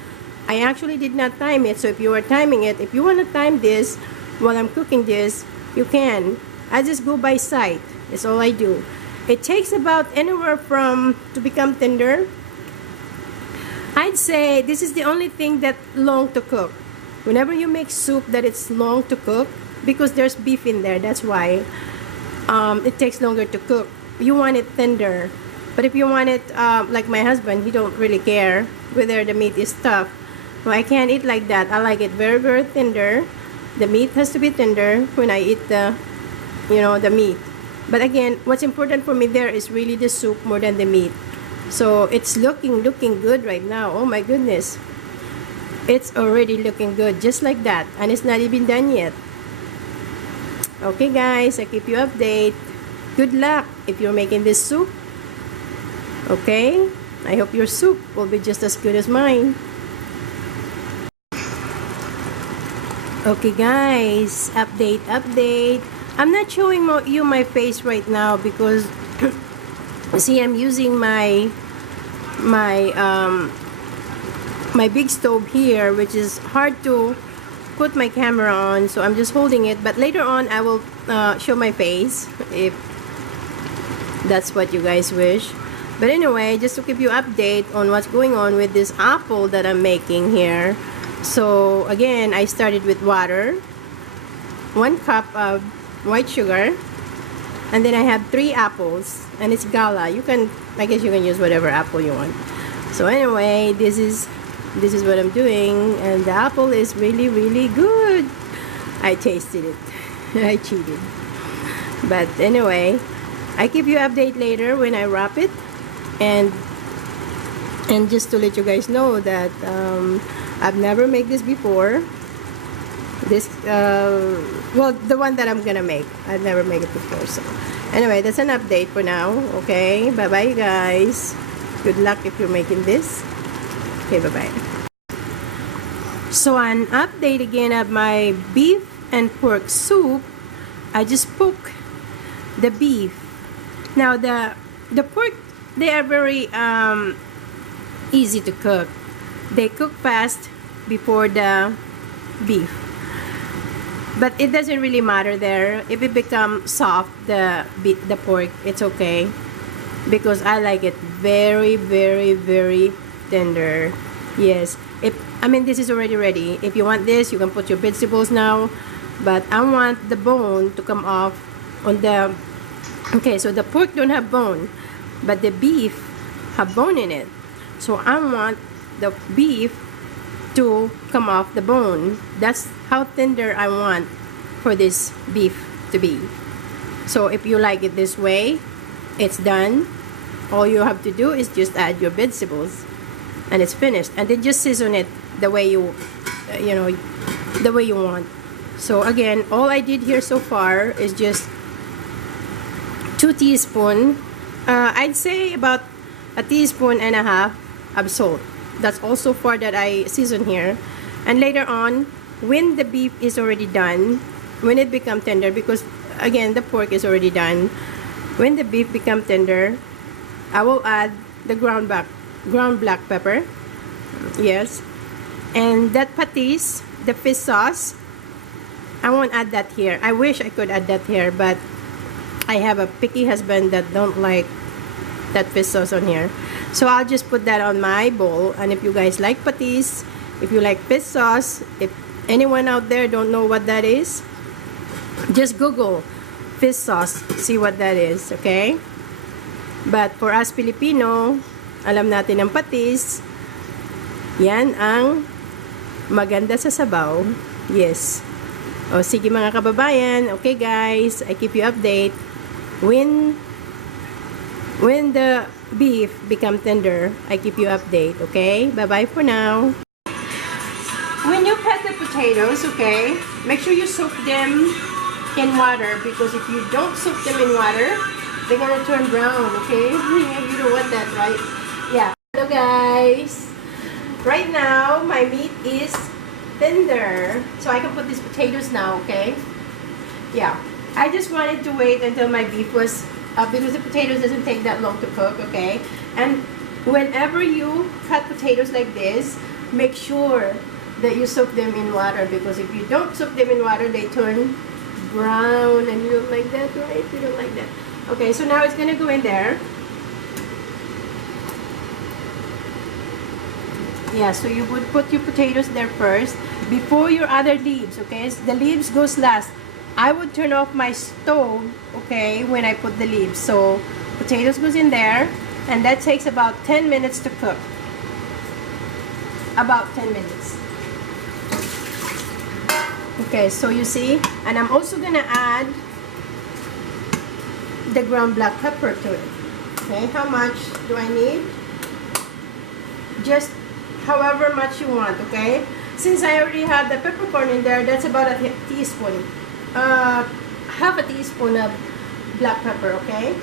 I actually did not time it. So if you are timing it, if you want to time this while I'm cooking this, you can. I just go by sight. That's all I do. It takes about anywhere from, to become tender, I'd say this is the only thing that long to cook. Whenever you make soup that it's long to cook, because there's beef in there, that's why it takes longer to cook. You want it tender. But if you want it like my husband, he don't really care whether the meat is tough. No, I can't eat like that. I like it very, very tender. The meat has to be tender when I eat the meat. But again, what's important for me there is really the soup more than the meat. So it's looking good right now. Oh my goodness. It's already looking good, just like that. And it's not even done yet. Okay guys, I keep you update. Good luck if you're making this soup. Okay? I hope your soup will be just as good as mine. Okay guys, update. I'm not showing you my face right now because See, I'm using my my big stove here, which is hard to put my camera on, so I'm just holding it. But later on I will show my face if that's what you guys wish. But anyway, just to keep you update on what's going on with this apple that I'm making here. So again, I started with water, 1 cup of white sugar, and then I have 3 apples, and it's Gala. You can, I guess you can use whatever apple you want. So anyway, this is what I'm doing, and the apple is really good. I tasted it. I cheated. But anyway, I give you update later when I wrap it, and just to let you guys know that I've never made this before. This well, the one that I'm gonna make, I've never made it before. So anyway, that's an update for now. Okay, bye bye guys. Good luck if you're making this. Okay, bye bye. So an update again of my beef and pork soup. I just cook the beef. Now the pork, they are very easy to cook. They cook fast before the beef. But it doesn't really matter there. If it becomes soft, the pork, it's okay. Because I like it very tender. Yes. I mean, this is already ready. If you want this, you can put your vegetables now. But I want the bone to come off on the... Okay, so the pork don't have bone, but the beef have bone in it. So I want the beef to come off the bone. That's how tender I want for this beef to be. So if you like it this way, it's done. All you have to do is just add your vegetables, and it's finished. And then just season it the way you know, the way you want. So again, all I did here so far is just 2 teaspoons. I'd say about 1.5 teaspoons of salt. That's all so far that I season here. And later on, when the beef is already done, when it becomes tender, because again the pork is already done, when the beef becomes tender, I will add the ground black pepper. Yes. And that patis, the fish sauce, I won't add that here. I wish I could add that here, but I have a picky husband that don't like that fish sauce on here. So I'll just put that on my bowl. And if you guys like patis, if you like fish sauce, if anyone out there don't know what that is, just Google fish sauce, see what that is, okay? But for us Filipino, alam natin ang patis. Yan ang maganda sa sabaw. Yes. O sige mga kababayan, okay guys, I keep you update when the beef become tender. I keep you update, okay? Bye bye for now. When you cut the potatoes, okay, make sure you soak them in water, because if you don't soak them in water, they're gonna turn brown, okay? You don't want that, right? Yeah. Hello guys. Right now my meat is tender, so I can put these potatoes now, okay? Yeah, I just wanted to wait until my beef was because the potatoes doesn't take that long to cook, okay? And whenever you cut potatoes like this, make sure that you soak them in water, because if you don't soak them in water, they turn brown, and you don't like that, right? You don't like that. Okay, so now it's gonna go in there. Yeah, so you would put your potatoes there first before your other leaves, okay? So the leaves goes last. I would turn off my stove, okay, when I put the leaves. So potatoes goes in there, and that takes about 10 minutes to cook. About 10 minutes. Okay, so you see, and I'm also gonna add the ground black pepper to it. Okay, how much do I need? Just however much you want, okay? Since I already have the peppercorn in there, that's about a teaspoon. Half a teaspoon of black pepper, okay?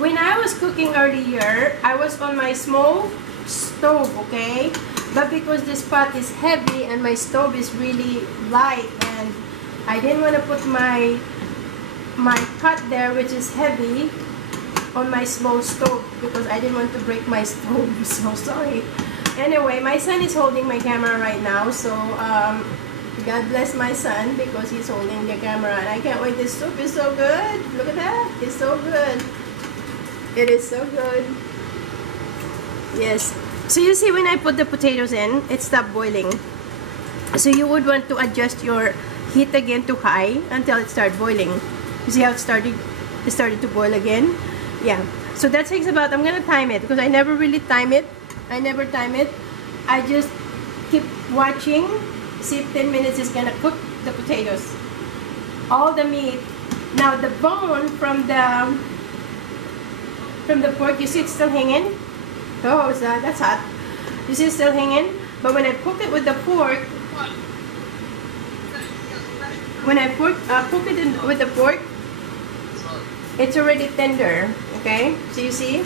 When I was cooking earlier, I was on my small stove, okay? But because this pot is heavy and my stove is really light, and I didn't want to put my pot there, which is heavy, on my small stove because I didn't want to break my stove. So sorry. Anyway, my son is holding my camera right now, so God bless my son because he's holding the camera, and I can't wait. This soup is so good. Look at that. It's so good. It is so good. Yes. So you see, when I put the potatoes in, it stopped boiling. So you would want to adjust your heat again to high until it started boiling. You see how it started to boil again? Yeah. So that takes about, I'm gonna time it because I never really time it. I never time it. I just keep watching. See if 10 minutes is gonna cook the potatoes. All the meat. Now the bone from the pork, you see it's still hanging? Oh, that's hot. You see it's still hanging? But when I cook it with the pork, cook it with the pork, it's already tender. Okay? So you see?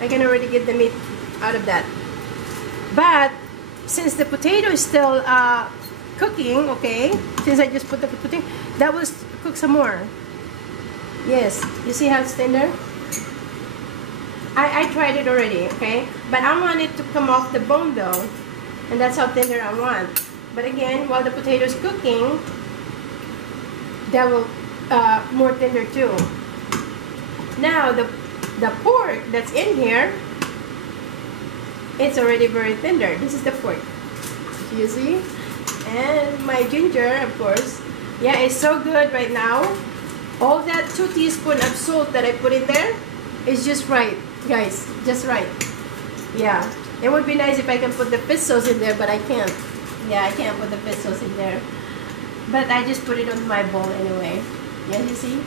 I can already get the meat out of that. But since the potato is still cooking, okay, since I just put the potato, that will cook some more. Yes, you see how it's tender? I tried it already, okay, but I want it to come off the bone though, and that's how tender I want. But again, while the potato is cooking, that will more tender too. Now the pork that's in here, it's already very tender. This is the pork. You see? And my ginger, of course. Yeah, it's so good right now. All that 2 teaspoons of salt that I put in there is just right, guys. Just right. Yeah. It would be nice if I can put the fish sauce in there, but I can't. Yeah, I can't put the fish sauce in there. But I just put it on my bowl anyway. Yeah, you see?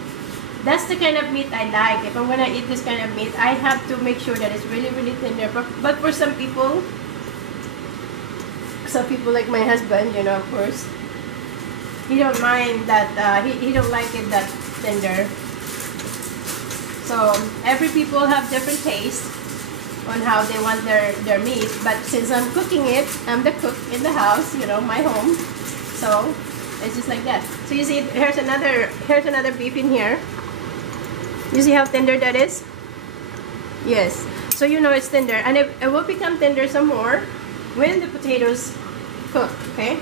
That's the kind of meat I like. If I'm gonna eat this kind of meat, I have to make sure that it's really, really tender. But for some people like my husband, you know, of course, he don't mind that. He don't like it that tender. So every people have different taste on how they want their meat. But since I'm cooking it, I'm the cook in the house, you know, my home. So it's just like that. So you see, here's another beef in here. You see how tender that is? Yes. So you know it's tender, and it will become tender some more when the potatoes cook. Okay,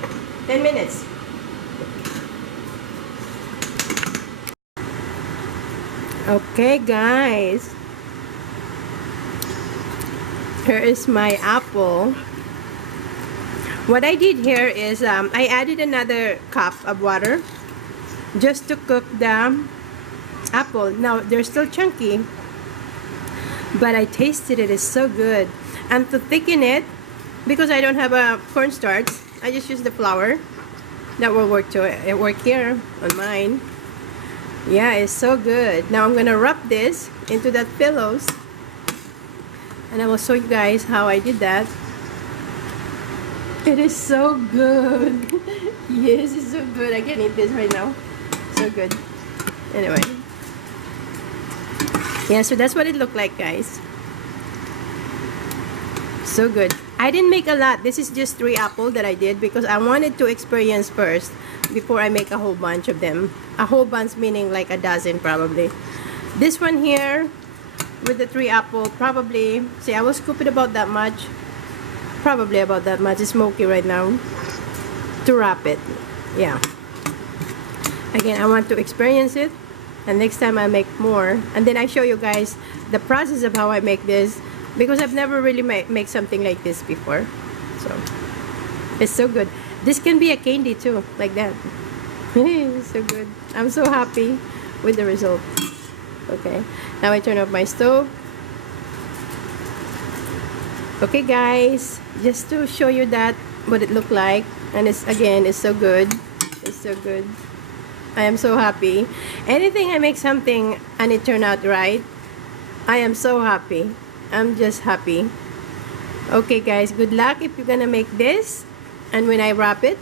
10 minutes. Okay, guys. Here is my apple. What I did here is I added another cup of water just to cook the apple. Now they're still chunky, but I tasted it. It's so good. And to thicken it, because I don't have a cornstarch, I just use the flour. That will work too. It worked here on mine. Yeah, it's so good. Now I'm gonna wrap this into that pillows, and I will show you guys how I did that. It is so good. Yes, it's so good. I can eat this right now. So good. Anyway. Yeah, so that's what it looked like, guys. So good. I didn't make a lot. This is just 3 apples that I did because I wanted to experience first before I make a whole bunch of them. A whole bunch meaning like a dozen probably. This one here with the 3 apples, probably, see, I will scoop it about that much. Probably about that much. It's smoky right now. To wrap it. Yeah. Again, I want to experience it. And next time I make more. And then I show you guys the process of how I make this. Because I've never really make something like this before. So, it's so good. This can be a candy too. Like that. It's so good. I'm so happy with the result. Okay. Now I turn off my stove. Okay guys. Just to show you that. What it looked like. And it's, again, it's so good. It's so good. I am so happy. Anything I make something and it turned out right, I am so happy. I'm just happy. Okay guys, good luck if you're gonna make this. And when I wrap it,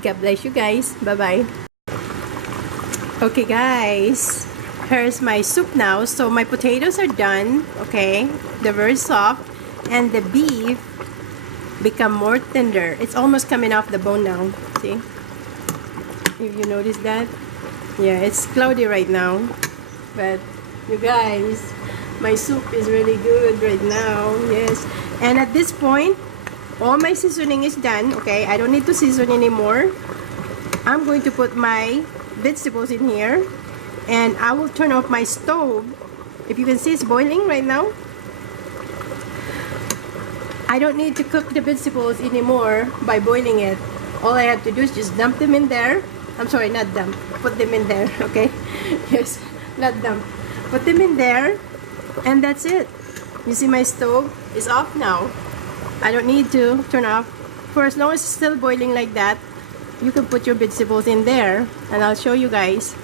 God bless you guys. Bye bye. Okay guys, here's my soup now. So my potatoes are done. Okay, they're very soft. And the beef become more tender. It's almost coming off the bone now. See? If you notice that? Yeah, it's cloudy right now. But you guys, my soup is really good right now. Yes. And at this point, all my seasoning is done. Okay, I don't need to season anymore. I'm going to put my vegetables in here. And I will turn off my stove. If you can see, it's boiling right now. I don't need to cook the vegetables anymore by boiling it. All I have to do is just dump them in there. I'm sorry, not dump. Put them in there, okay? Yes, not dump. Put them in there, and that's it. You see my stove is off now. I don't need to turn off. For as long as it's still boiling like that, you can put your vegetables in there, and I'll show you guys.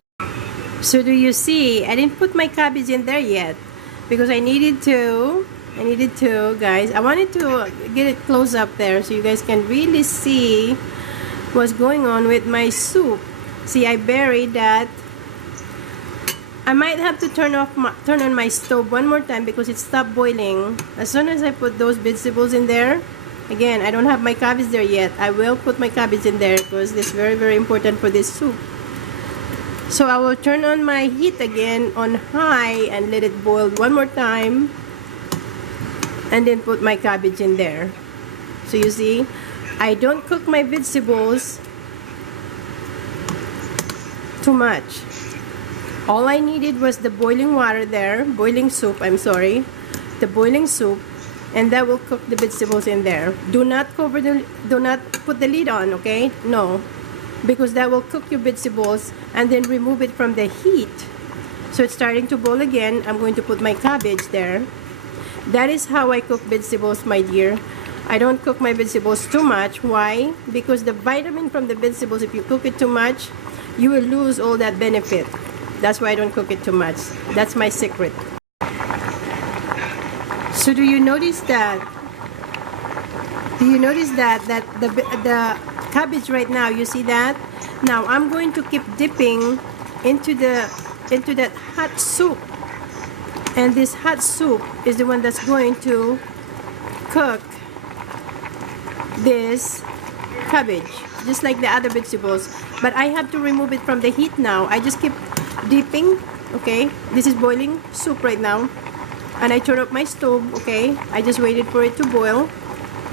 So do you see, I didn't put my cabbage in there yet because I needed to, guys. I wanted to get it close up there so you guys can really see what's going on with my soup. See, I buried that. I might have to turn on my stove one more time because it stopped boiling. As soon as I put those vegetables in there, again, I don't have my cabbage there yet. I will put my cabbage in there because it's very, very important for this soup. So I will turn on my heat again on high and let it boil one more time. And then put my cabbage in there. So you see, I don't cook my vegetables too much. All I needed was the boiling water there, boiling soup, I'm sorry, the boiling soup, and that will cook the vegetables in there. Do not put the lid on, okay? No, because that will cook your vegetables and then remove it from the heat. So it's starting to boil again. I'm going to put my cabbage there. That is how I cook vegetables, my dear. I don't cook my vegetables too much. Why? Because the vitamin from the vegetables, if you cook it too much, you will lose all that benefit. That's why I don't cook it too much. That's my secret. So do you notice that? Do you notice that the cabbage right now, you see that? Now I'm going to keep dipping into that hot soup. And this hot soup is the one that's going to cook this cabbage, just like the other vegetables. But I have to remove it from the heat now. I just keep dipping, okay? This is boiling soup right now. And I turn up my stove, okay? I just waited for it to boil.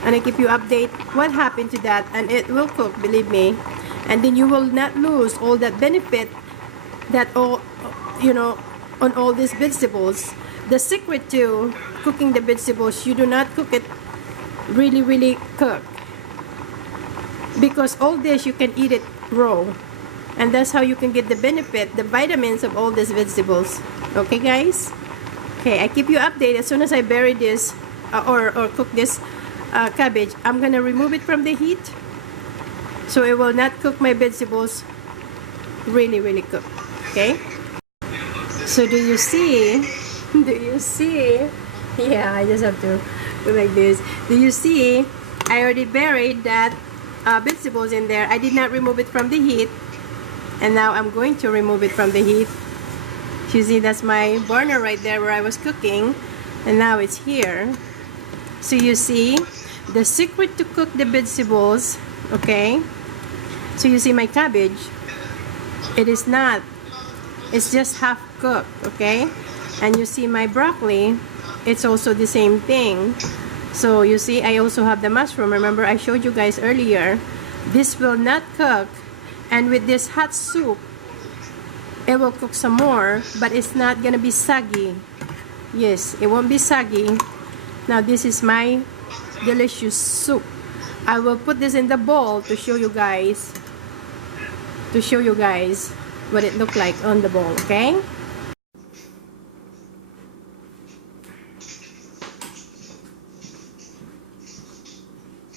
And I keep you update what happened to that. And it will cook, believe me. And then you will not lose all that benefit that all, you know, on all these vegetables. The secret to cooking the vegetables, you do not cook it really cooked, because all this you can eat it raw, and that's how you can get the benefit, the vitamins of all these vegetables. Okay guys, okay, I keep you updated. As soon as I bury this or cook this cabbage, I'm gonna remove it from the heat so it will not cook my vegetables really cooked. Okay, so do you see? Do you see? Yeah, I just have to do like this. Do you see? I already buried that vegetables in there. I did not remove it from the heat, and now I'm going to remove it from the heat. You see, that's my burner right there where I was cooking, and now it's here. So you see, the secret to cook the vegetables, okay? So you see my cabbage, it is not, it's just half cooked, okay? And you see my broccoli, it's also the same thing. So you see, I also have the mushroom. Remember, I showed you guys earlier. This will not cook, and with this hot soup, it will cook some more, but it's not gonna be soggy. Yes, it won't be soggy. Now this is my delicious soup. I will put this in the bowl to show you guys. What it looked like on the bowl, okay?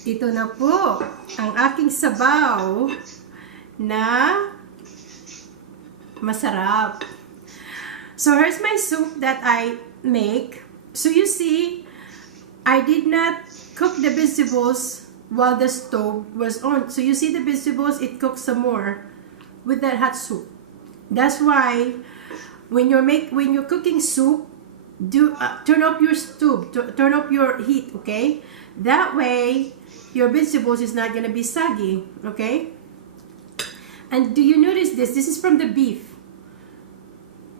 Ito na po ang aking sabaw na masarap. So here's my soup that I make. So you see, I did not cook the vegetables while the stove was on. So you see the vegetables, it cooks some more with that hot soup. That's why when you're cooking soup, turn up your stove, turn up your heat, okay? That way your vegetables is not gonna be soggy, okay? And do you notice this? This is from the beef.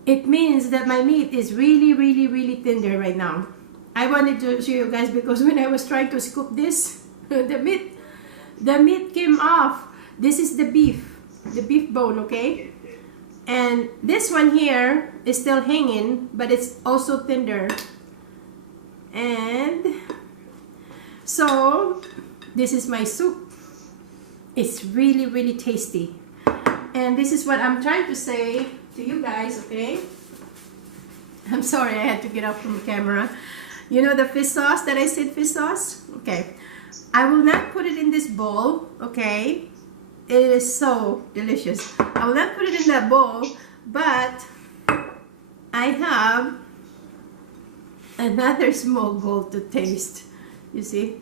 It means that my meat is really, really, really tender right now. I wanted to show you guys because when I was trying to scoop this, the meat came off. This is the beef bone, okay? And this one here is still hanging, but it's also tender. And so this is my soup. It's really, really tasty. And this is what I'm trying to say to you guys, okay? I'm sorry, I had to get off from the camera. You know the fish sauce that I said, fish sauce? Okay. I will not put it in this bowl, okay? It is so delicious. I will not put it in that bowl, but I have another small bowl to taste. You see?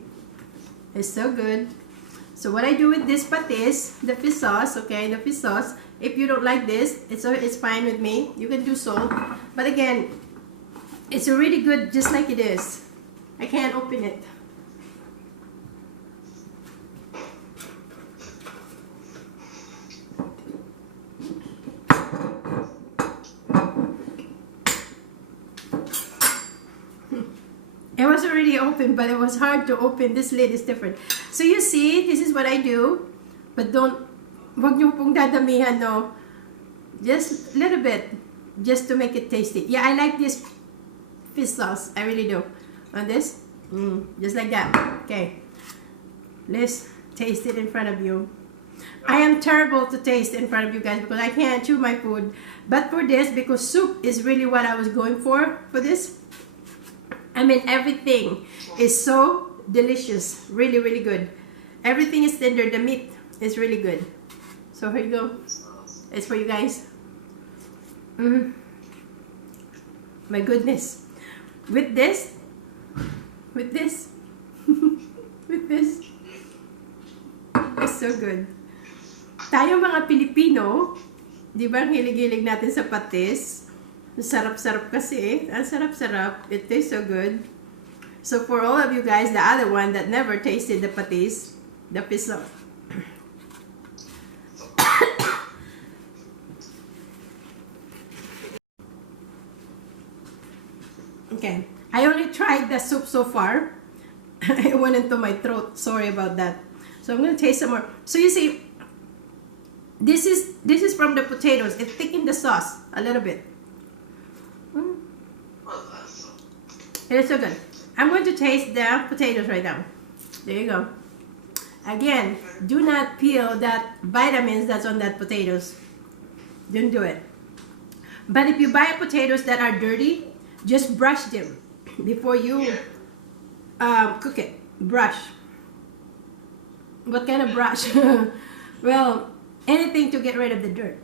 It's so good. So what I do with this patis, the fish sauce, okay, the fish sauce, if you don't like this, it's fine with me. You can do salt. But again, it's really good just like it is. I can't open it. It was already open, but it was hard to open. This lid is different. So you see, this is what I do. But wag niyo pong dadamihan, no. Just a little bit, just to make it tasty. Yeah, I like this fish sauce. I really do. On this, just like that. Okay, let's taste it in front of you. I am terrible to taste in front of you guys because I can't chew my food. But for this, because soup is really what I was going for this. I mean, everything is so delicious. Really, really good. Everything is tender. The meat is really good. So here you go. It's for you guys. My goodness. With this, with this, it's so good. Tayo mga Pilipino, di ba ang hilig-hilig natin sa patis? Sarap-sarap kasi eh. Ang sarap-sarap. It tastes so good. So for all of you guys, the other one that never tasted the patis, the fish sauce. Okay. I only tried the soup so far. It went into my throat. Sorry about that. So I'm going to taste some more. So you see, this is from the potatoes. It thickened the sauce a little bit. It is so good. I'm going to taste the potatoes right now. There you go. Again, do not peel that vitamins that's on that potatoes. Don't do it. But if you buy potatoes that are dirty, just brush them before you cook it. Brush. What kind of brush? Well, anything to get rid of the dirt.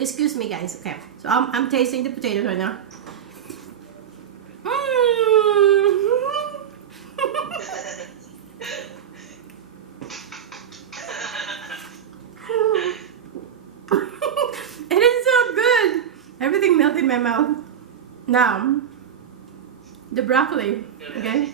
Excuse me, guys. Okay, so I'm tasting the potatoes right now. It is so good. Everything melted in my mouth. Now, the broccoli. Okay.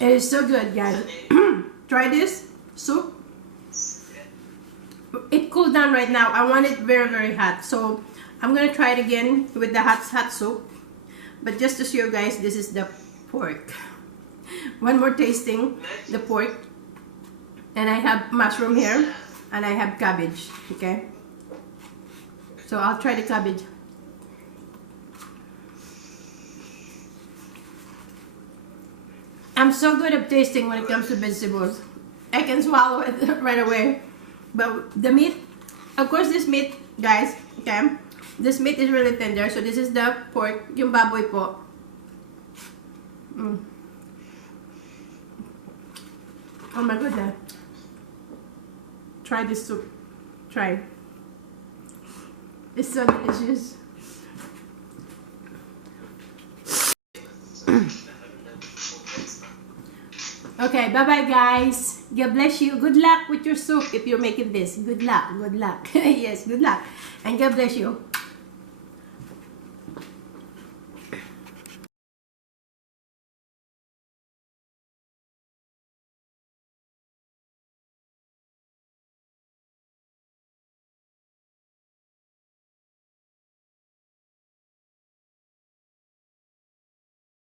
It is so good, guys. Try this soup. It cooled down right now. I want it very, very hot. So I'm gonna try it again with the hot soup. But just to show you guys, this is the pork. One more tasting, the pork. And I have mushroom here, and I have cabbage, okay? So I'll try the cabbage. I'm so good at tasting when it comes to vegetables. I can swallow it right away. But the meat, of course this meat, guys, okay? This meat is really tender. So this is the pork, yung baboy po. Oh my goodness. Try this soup. Try. It's so delicious. Okay, bye-bye guys. God bless you. Good luck with your soup if you're making this. Good luck. Good luck. Yes, good luck. And God bless you.